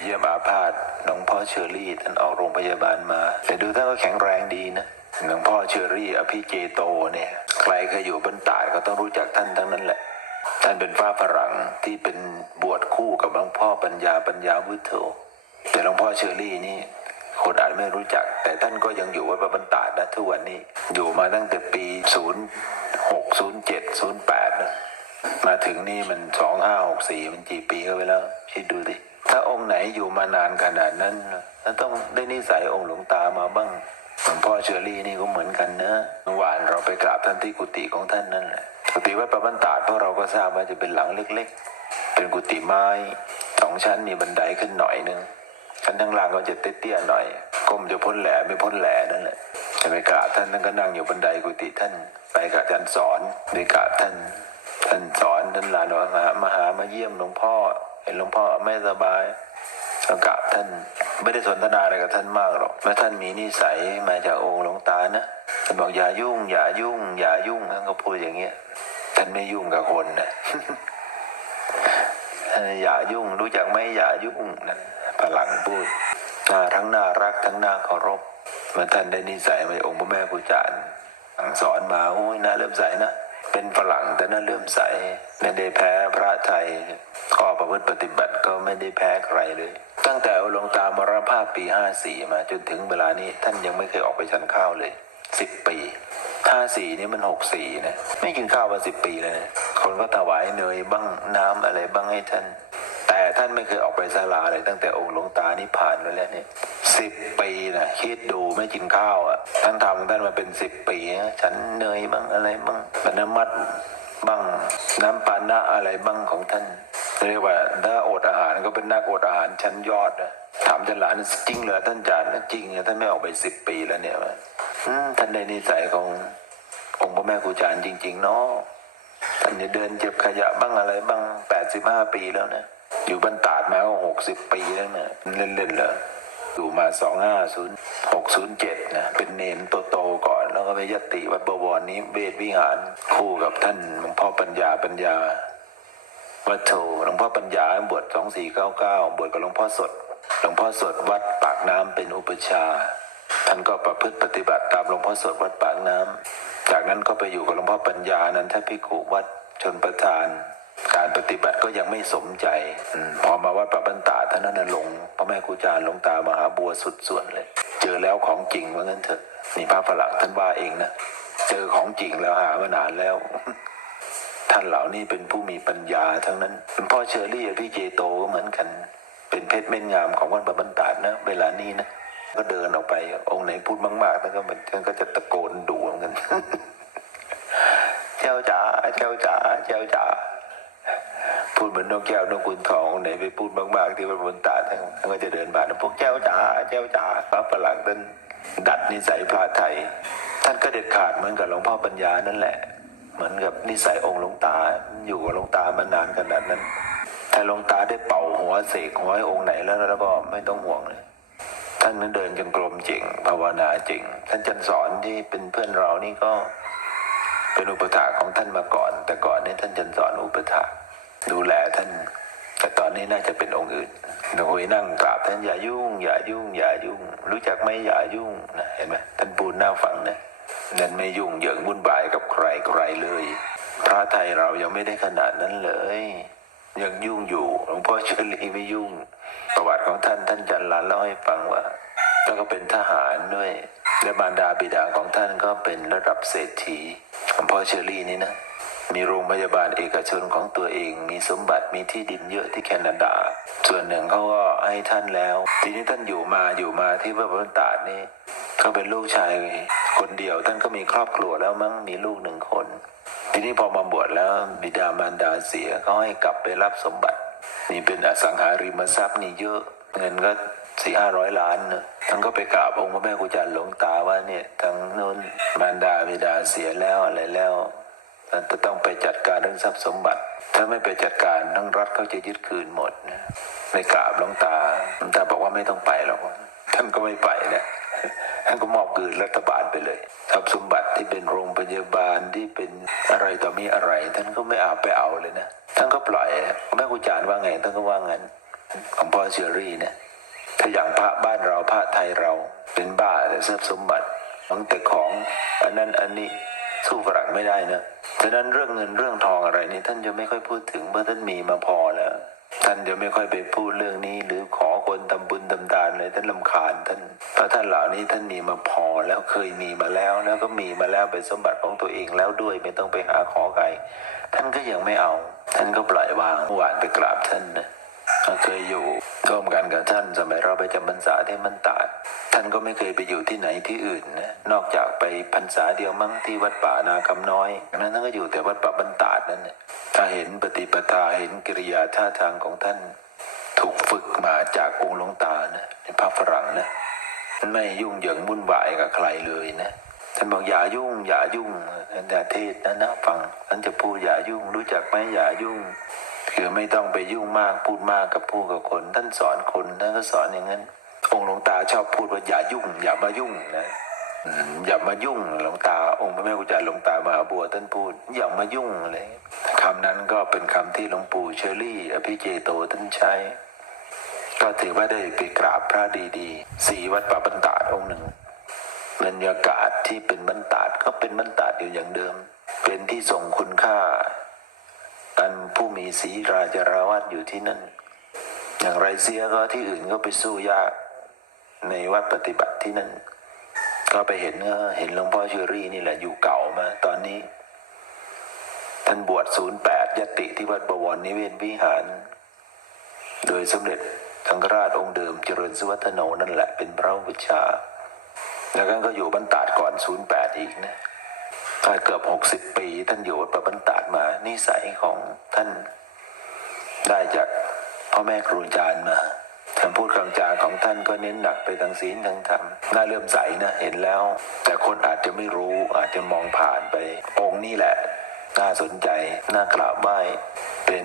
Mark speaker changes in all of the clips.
Speaker 1: เยี่ยมอาพาธหลวงพ่อเชอรี่ท่านออกโรงพยาบาลมา แต่ดูท่านก็แข็งแรงดีนะหลวงพ่อเชอรี่อภิเจโตเนี่ย ใครเคยอยู่บนตายก็ต้องรู้จักท่านทั้งนั้นแหละ ท่านเป็นฟ้าฝรั่งที่เป็นบวชคู่กับหลวงพ่อปัญญาปัญญาวุฒโธแต่หลวงพ่อเชอรี่นี่คนอาจไม่รู้จัก แต่ท่านก็ยังอยู่วัดพระบรรดานะทุกวันนี้อยู่มาตั้งแต่ปี 06 07 08นะมาถึงนี่มัน 2564 มันกี่ปีก็ไปแล้วคิดดูดิ ถ้าองค์ไหนอยู่มานานขนาดนั้นแล้วต้องได้นิสัยองค์หลวงตามาบ้างหลวงพ่อเชอรี่นี่ก็เหมือนกันนะเมื่อวานเราไปกราบท่านที่กุฏิของท่านนั่นแหละกุฏิวัดพระบรรดาพวกเราก็ทราบว่าจะเป็นหลังเล็ก ๆ เป็นกุฏิไม้สองชั้นมีบันไดขึ้นหน่อยนึงชั้นข้างล่างก็จะเตี้ยๆหน่อยก้มจะพ้นแหล่ไม่พ้นแหล่นั่นแหละจะไปกราบท่านท่านก็นั่งอยู่บันไดกุฏิท่านไปกับอาจารย์สอนไปกราบท่านท่านสอนท่านลาหนอยมามาหามาเยี่ยมหลวงพ่อ เห็นหลวงพ่อไม่สบายก็กราบท่านไม่ได้สนทนาอะไรกับท่านมากหรอกแม้ท่านมีนิสัยมาจากองค์หลวงตานะท่านบอกอย่ายุ่ง อย่ายุ่ง อย่ายุ่งท่านก็พูดอย่างเงี้ยท่านไม่ยุ่งกับคนนะอย่ายุ่งรู้จักไหมอย่ายุ่งนะพลังพูดน่าทั้งน่ารักทั้งน่าเคารพเมื่อท่านได้นิสัยมาจากองค์พระแม่ครูจารย์สั่งสอนมาโอ้ยน่าเลื่มใสนะ เป็นฝรั่งแต่น่าเลื่อมใส ไม่ได้แพ้พระไทย ข้อประพฤติปฏิบัติก็ไม่ได้แพ้ใครเลย ตั้งแต่หลวงตามรณภาพปี54มาจนถึงเวลานี้ท่านยังไม่เคยออกไปฉันข้าวเลย10ปีห้าสี่นี่มันหกสี่นะ ไม่กินข้าวมาสิบปีเลยนะคนก็ถวายเนยบ้างน้ำอะไรบ้างให้ท่าน แต่ท่านไม่เคยออกไปศาลาเลยตั้งแต่องค์หลวงตานี่ผ่านไปแล้วเนี่ย สิบปีนะคิดดูไม่กินข้าวอะท่านทำของท่านมาเป็นสิบปีนะฉันเนยบ้างอะไรบ้างบรรณมัดบ้างน้ำปานะอะไรบ้างของท่านเรียกว่าถ้าอดอาหารก็เป็นนักอดอาหารชั้นยอดนะถามจันหลานจริงเหรอท่านจานจริงอท่านไม่ออกไปสิบปีแล้วเนี่ยท่านในนิสัยขององค์พระแม่ครูจารย์จริง ๆ เนาะท่านจะเดินเจ็บขยะบ้างอะไรบ้างแปดสิบห้าปีแล้วนะอยู่บรรดาดมาก็หกสิบปีแล้วนะเล่นๆเลย อยู่มาสองห้าศูนย์หกศูนย์เจ็ดนะ เป็นเนนโตๆก่อน แล้วก็ไปยติวัดบวรนี้เวทวิหาร คู่กับท่านหลวงพ่อปัญญาปัญญาวัดโทหลวงพ่อปัญญาบวชสองสี่เก้าเก้าบวชกับหลวงพ่อสด หลวงพ่อสดวัดปากน้ำเป็นอุปชา ท่านก็ประพฤติปฏิบัติตามหลวงพ่อสดวัดปากน้ำ จากนั้นก็ไปอยู่กับหลวงพ่อปัญญา นั้นท่านพิขุวัดชนประทาน การปฏิบัติก็ยังไม่สมใจอพอมาวัดปะบันตาท่านนั้นนะลงพระแม่ครูจารย์ลงตามหาบัวสุดส่วนเลย เจอแล้วของจริงว่างั้นเถอะนี่พระฝรั่งท่านว่าเองนะเจอของจริงแล้วหามานานแล้ว ท่านเหล่านี้เป็นผู้มีปัญญาทั้งนั้นพ่อเชอรี่พี่เจโตก็เหมือนกัน เป็นเพชรเม็ดงามของวัดบะบันตานะ เวลานี้นะก็เดินออกไป องค์ไหนพูดมากๆท่านก็มันท่านก็จะตะโกนดูเหมือนกันเจ้าจ๋าเจ้าจ๋าเจ้าจ๋า พูดเหมือนนกแก้วนกขุนทองไหนไปพูดมากๆที่วัดบนตาท่านท่านก็จะเดินผ่านพวกเจ้าจ๋าเจ้าจ๋าพระฝรั่งท่านดัดนิสัยพระไทย ท่านก็เด็ดขาดเหมือนกับหลวงพ่อปัญญานั่นแหละ เหมือนกับนิสัยองค์หลวงตาอยู่กับหลวงตามานานขนาดนั้นถ้าหลวงตาได้เป่าหัวเสกหัวให้องค์ไหนแล้วแล้วก็ไม่ต้องห่วงเลยท่านนั้นเดินจงกรมจริงภาวนาจริง ท่านจันสอนที่เป็นเพื่อนเรานี่ก็เป็นอุปถาของท่านมาก่อน แต่ก่อนนี้ท่านจันสอนอุปถา ดูแลท่าน แต่ตอนนี้น่าจะเป็นองค์อื่นหนูนั่งกราบท่านอย่ายุ่ง อย่ายุ่ง อย่ายุ่ง รู้จักไหมอย่ายุ่งนะเห็นไหมท่านปูนหน้าฟังนะนั่นไม่ยุ่งเหยิงวุ่นวายกับใครใครเลยพระไทยเรายังไม่ได้ขนาดนั้นเลย ยังยุ่งอยู่หลวงพ่อเชอรี่ไม่ยุ่ง ประวัติของท่านท่านจันลาเล่าให้ฟังว่าท่านก็เป็นทหารด้วย และบรรดาบิดาของท่านก็เป็นระดับเศรษฐีหลวงพ่อเชอรี่นี่นะ มีโรงพยาบาลเอกชนของตัวเอง มีสมบัติมีที่ดินเยอะที่แคนาดา ส่วนหนึ่งเขาก็ให้ท่านแล้ว ทีนี้ท่านอยู่มาอยู่มาที่พระบรมตาดนี่เขาเป็นลูกชายคนเดียวท่านก็มีครอบครัวแล้วมั้งมีลูกหนึ่งคน ทีนี้พอมาบวชแล้วบิดามารดาเสียเขาให้กลับไปรับสมบัติ นี่เป็นอสังหาริมทรัพย์นี่เยอะเงินก็สี่ห้าร้อยล้านเนอะท่านก็ไปกราบองค์พระแม่ครูจันทร์หลวงตาว่าเนี่ยทั้งนู้นมารดาบิดาเสียแล้วอะไรแล้ว จะต้องไปจัดการเรื่องทรัพย์สมบัติ ถ้าไม่ไปจัดการทั้งรัฐเขาจะยึดคืนหมดนะไปกราบหลวงตาหลวงตาบอกว่าไม่ต้องไปหรอกท่านก็ไม่ไปนะท่านก็มอบคืนรัฐบาลไปเลยทรัพย์สมบัติที่เป็นโรงพยาบาลที่เป็นอะไรต่อมีอะไร ท่านก็ไม่เอาไปเอาเลยนะท่านก็ปล่อยแม่ครูจารว่าไงท่านก็ว่างั้นของพ่อเชอรี่เนี่ยถ้าอย่างพระบ้านเราพระไทยเราเป็นบ้าแต่ทรัพย์สมบัติตั้งแต่ของอันนั้นอันนี้ สู้ฝรั่งไม่ได้นะฉะนั้นเรื่องเงินเรื่องทองอะไรนี่ท่านจะไม่ค่อยพูดถึงเพราะท่านมีมาพอแล้วท่านจะไม่ค่อยไปพูดเรื่องนี้ หรือขอคนทำบุญทำทานเลยท่านลำคาญท่านเพราะท่านเหล่านี้ท่านมีมาพอแล้วเคยมีมาแล้ว แล้วก็มีมาแล้วเป็นสมบัติของตัวเองแล้วด้วยไม่ต้องไปหาขอใครท่านก็ยังไม่เอา ท่านก็ปล่อยวางเมื่อวานไปกราบท่านนะ เคยอยู่ร่วมกันกับท่านสมัยเราไปจำพรรษาที่มันตาดท่านก็ไม่เคยไปอยู่ที่ไหนที่อื่นนะนอกจากไปพรรษาเดียวมั้งที่วัดป่านาคำน้อยนั้นท่านก็อยู่แต่วัดป่าบรรดาดนั่นแหละถ้าเห็นปฏิปทาเห็นกิริยาท่าทางของท่าน ถูกฝึกมาจากองค์หลวงตานะในพระฝรั่งนะไม่ยุ่งเหยิงวุ่นวายกับใครเลยนะท่านบอกอย่ายุ่ง อย่ายุ่งท่านจะเทศน์นะนะฟังท่านจะพูดอย่ายุ่ง รู้จักไหมอย่ายุ่ง คือไม่ต้องไปยุ่งมากพูดมากกับผู้กับคน ท่านสอนคนท่านก็สอนอย่างนั้นองค์หลวงตาชอบพูดว่าอย่ายุ่ง อย่ามายุ่งนะอย่ามายุ่งหลวงตา องค์พระแม่กุจารย์หลวงตามหาบัวท่านพูดอย่ามายุ่งอะไรคำนั้นก็เป็นคำที่หลวงปู่เชอรี่อภิเจโตท่านใช้ก็ถือว่าได้ไปกราบพระดีๆสีวัดป่าบรรดาองค์หนึ่งบรรยากาศที่เป็นบรรดาก็เป็นบรรดาดอยู่อย่างเดิม เป็นที่ทรงคุณค่า มีศีราจาราวัดอยู่ที่นั่น อย่างไรเสียก็ที่อื่นก็ไปสู้ยากในวัดปฏิบัติที่นั่น ก็ไปเห็นก็เห็นหลวงพ่อเชอรี่นี่แหละอยู่เก่ามา ตอนนี้ ท่านบวชศูนย์แปดยติที่วัดบวรนิเวศวิหาร โดยสมเด็จสังฆราชองค์เดิมเจริญสุวัฒโนนั่นแหละเป็นพระอุปชา แล้วก็อยู่บรรดาดก่อนศูนย์แปดอีกนะ เกือบหกสิบปี ท่านอยู่วัดบรรดาดมานิสัยของท่านได้จากพ่อแม่ครูอาจารย์มาคำพูดคำจาของท่านก็เน้นหนักไปทางศีลทางธรรมน่าเลื่อมใสนะเห็นแล้ว แต่คนอาจจะไม่รู้อาจจะมองผ่านไป องค์นี่แหละน่าสนใจน่ากราบไหว้เป็น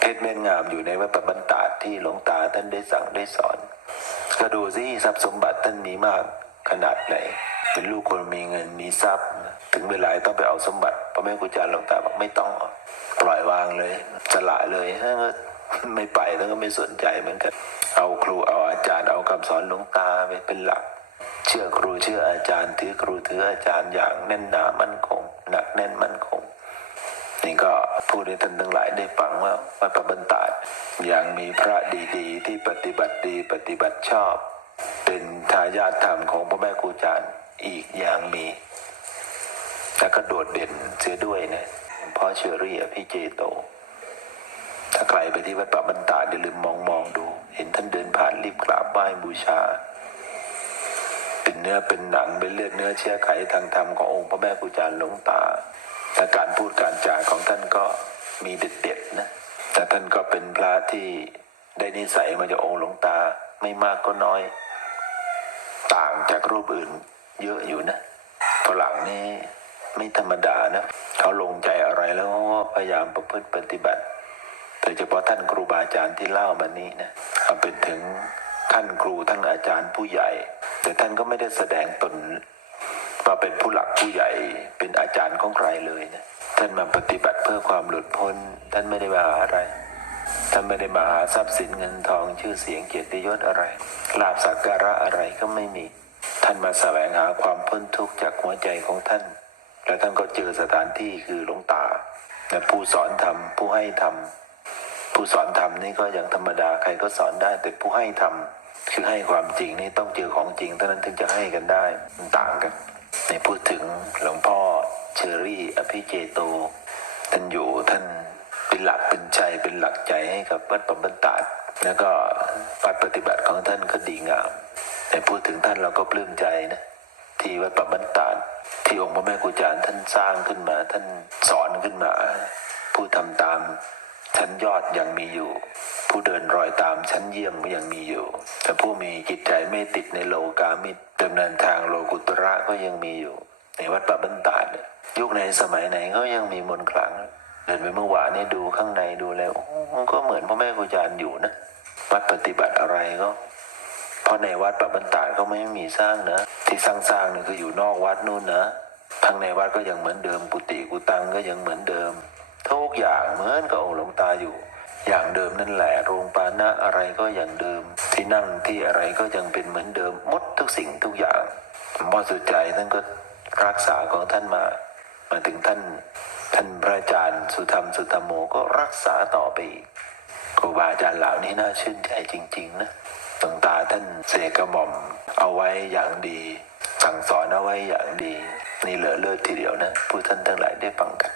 Speaker 1: เพชรเม็ดงามอยู่ในวัดปะบันตาดที่หลวงตาท่านได้สั่งได้สอน ก็ดูสิทรัพย์สมบัติท่านมีมากขนาดไหน เป็นลูกคนมีเงินมีทรัพย์ ถึงเวลาต้องไปเอาสมบัติพระแม่ครูอาจารหลวงตาบอกไม่ต้องปล่อยวางเลยสละเลยถ้าไม่ไปแล้วก็ไม่สนใจเหมือนกัน เอาครูเอาอาจารย์เอาคำสอนหลวงตาไปเป็นหลัก เชื่อครูเชื่ออาจารย์ถือครูถืออาจารย์อย่างแน่นหนามั่นคงหนักแน่นมั่นคงนี่ก็พูดให้ท่านทั้งหลายได้ฟังว่าวัดประบันตาดยังมีพระดีๆ ที่ปฏิบัติดีปฏิบัติชอบ เป็นทายาทธรรมของพระแม่ครูอาจารย์ อีกอย่างมี แล้วก็โดดเด่นเสียด้วยนะพ่อเชอรี่อภิเจโต ถ้าใครไปที่วัดป่าบันตาอย่าลืมมองมองดู เห็นท่านเดินผ่านรีบกราบไหว้บูชา เป็นเนื้อเป็นหนังเป็นเลือดเนื้อเชื้อไขทางธรรมขององค์พระแม่ครูอาจารย์หลวงตาและการพูดการจาของท่านก็มีเด็ดๆนะแต่ท่านก็เป็นพระที่ได้นิสัยมาจากองค์หลวงตาไม่มากก็น้อย ต่างจากรูปอื่น เยอะอยู่นะฝรั่งนี่ไม่ธรรมดานะเขาลงใจอะไรแล้วพยายามประพฤติปฏิบัติโดยเฉพาะท่านครูบาอาจารย์ที่เล่ามานี้นะเอาเป็นถึงท่านครูท่านอาจารย์ผู้ใหญ่ แต่ท่านก็ไม่ได้แสดงตนว่าเป็นผู้หลักผู้ใหญ่เป็นอาจารย์ของใครเลยนะท่านมาปฏิบัติเพื่อความหลุดพ้น ท่านไม่ได้มาหาอะไร ท่านไม่ได้มาหาทรัพย์สินเงินทองชื่อเสียงเกียรติยศอะไรลาบสักการะอะไรก็ไม่มี ท่านมาแสวงหาความพ้นทุกข์จากหัวใจของท่าน และท่านก็เจอสถานที่คือหลวงตาและผู้สอนธรรมผู้ให้ธรรมผู้สอนธรรมนี่ก็อย่างธรรมดาใครก็สอนได้ แต่ผู้ให้ธรรมคือให้ความจริงนี่ต้องเจอของจริงเท่านั้นถึงจะให้กันได้มันต่างกันในพูดถึงหลวงพ่อเชอรี่อภิเจโตท่านอยู่ท่านเป็นหลักเป็นใจเป็นหลักใจให้กับวัดปบันตาดแล้วก็วัดปฏิบัติของท่านก็ดีงาม แต่พูดถึงท่านเราก็ปลื้มใจนะ ที่วัดปบันตาดที่องค์พระแม่ครูอาจารย์ท่านสร้างขึ้นมา ท่านสอนขึ้นมา ผู้ทำตามชั้นยอดยังมีอยู่ ผู้เดินรอยตามชั้นเยี่ยมยังมีอยู่ แต่ผู้มีจิตใจไม่ติดในโลกามิตรดำเนินทางโลกุตระก็ยังมีอยู่ ในวัดป่าบันตาดเนี่ยยุคไหนสมัยไหนก็ยังมีมนต์ขลังเดินไปเมื่อวานนี่ดูข้างในดูแล้วก็เหมือนพ่อแม่ครูอาจารย์อยู่นะวัดปฏิบัติอะไรก็ เพราะในวัดปะบันตาดเขาไม่มีสร้างนะที่สร้างสร้างๆเนี่คืออยู่นอกวัดนู่นนะทางในวัดก็ยังเหมือนเดิมกุฏิกุตังก็ยังเหมือนเดิมทุกอย่างเหมือนกับองค์หลวงตาอยู่ อย่างเดิมนั่นแหละโรงปานะอะไรก็อย่างเดิม ที่นั่งที่อะไรก็ยังเป็นเหมือนเดิมหมดทุกสิ่งทุกอย่างพ่อสุดใจท่านก็รักษาของท่านมามาถึงท่านท่านพระอาจารย์สุธรรมสุธรรมโมก็รักษาต่อไปอีกครูบาอาจารย์เหล่านี้น่าชื่นใจจริง ๆ นะ ท่านเสกกระหม่อม เอาไว้อย่างดี สั่งสอนเอาไว้อย่างดี นี่เหลือเลิศทีเดียวนะผู้ท่านทั้งหลายได้ฟังกัน